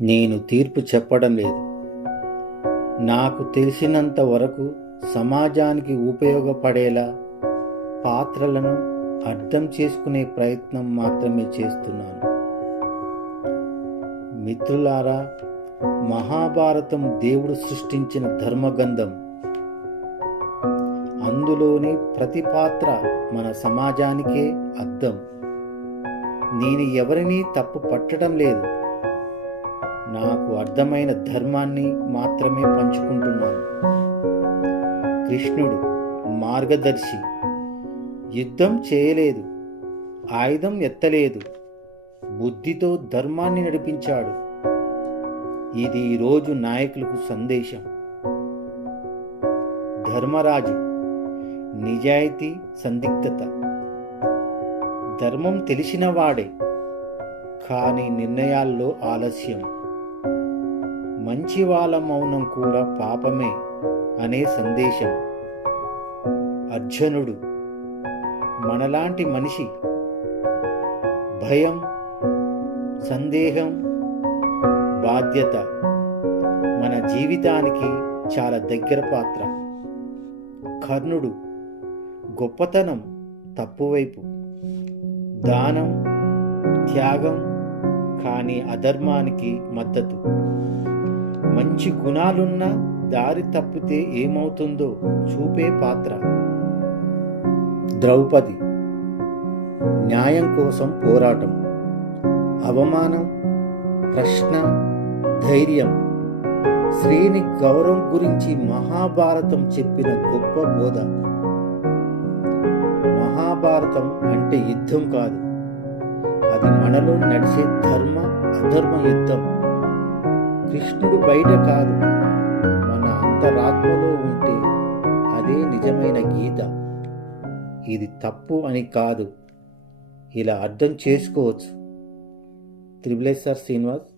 నేను తీర్పు చెప్పడం లేదు. నాకు తెలిసినంత వరకు సమాజానికి ఉపయోగపడేలా పాత్రలను అర్థం చేసుకునే ప్రయత్నం మాత్రమే చేస్తున్నాను. మిత్రులారా, మహాభారతం దేవుడు సృష్టించిన ధర్మగంధం. అందులోని ప్రతి పాత్ర మన సమాజానికే అద్దం. నేను ఎవరినీ తప్పు పట్టడం లేదు. నాకు అర్థమైన ధర్మాన్ని మాత్రమే పంచుకుంటున్నాను. కృష్ణుడు మార్గదర్శి. యుద్ధం చేయలేదు, ఆయుధం ఎత్తలేదు, బుద్ధితో ధర్మాన్ని నడిపించాడు. ఇది ఈరోజు నాయకులకు సందేశం. ధర్మరాజు నిజాయితీ, సందిగ్ధత. ధర్మం తెలిసినవాడే, కానీ నిర్ణయాల్లో ఆలస్యం. మంచి వాళ్ళ మౌనం కూడా పాపమే అనే సందేశం. అర్జునుడు మనలాంటి మనిషి. భయం, సందేహం, బాధ్యత మన జీవితానికి చాలా దగ్గర పాత్ర. కర్ణుడు గొప్పతనం తప్పువైపు. దానం, త్యాగం, కానీ అధర్మానికి మద్దతు. మంచి గుణాలున్నా దారి తప్పితే ఏమవుతుందో చూపే పాత్ర. ద్రౌపది న్యాయం కోసం పోరాటం. అవమానం, ప్రశ్న, ధైర్యం. స్త్రీని గౌరవం గురించి మహాభారతం చెప్పిన గొప్ప బోధ. మహాభారతం అంటే యుద్ధం కాదు, అది మనలో నడిచే ధర్మ అధర్మ యుద్ధం. కృష్ణుడు బయట కాదు, మన అంతరాత్మలో ఉంటే అదే నిజమైన గీత. ఇది తప్పు అని కాదు, ఇలా అర్థం చేసుకోవచ్చు. Triple S R Srinivas.